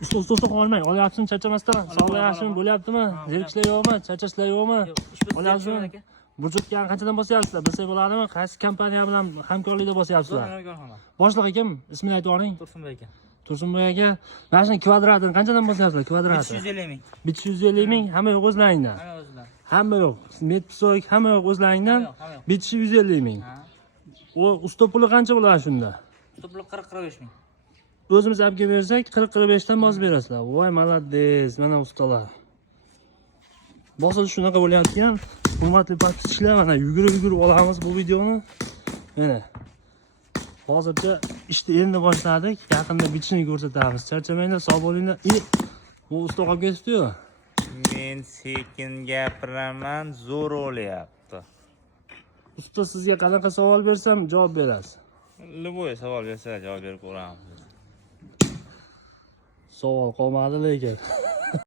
Usta qolmang. Olyapsizmi, charchamasdan? Sog'layapsizmi, bo'lyaptimi? Zerikishlar yo'qmi? Charchashlar yo'qmi? Olyapsizmi? Burjutkani qanchadan bosyapsizlar? Bilsak bo'ladimi? Qaysi kompaniya bilan hamkorlikda bosyapsizlar? Boshlig'i kim? Ismini aytib oling. Tursunboy aka. Tursunboy aka, mana shuni kvadratini qanchadan bosyapsizlar? Kvadrati 350 ming. 150 ming, hamma yo'q o'zlaringdan. Hamma o'zidan. Hamma yo'q. Metpisoy hamma yo'q o'zlaringdan. 150 ming. O usta puli qancha bo'ladi shunda? Usta puli 40-45 ming. O'zimiz olib kelib bersak 40-45 dan bosib berasizlar. Voy, malades, mana ustalar. Bosilish shunaqa bo'layotgan. Hurmatli podpischilar, mana yugurib olamiz bu videoni. Mana. Hozircha ishni endi boshladik. Yaqinda bitishini ko'rsatamiz. Charchamanglar, sog' bo'linglar. Bu usta qolib ketibdi-yu. Men sekin gapiraman, zo'r o'lyapti. Usta, sizga qanaqa savol bersam javob berasiz. Любой savol bersa javob berib ko'ramiz. Savol qolmadi lekin.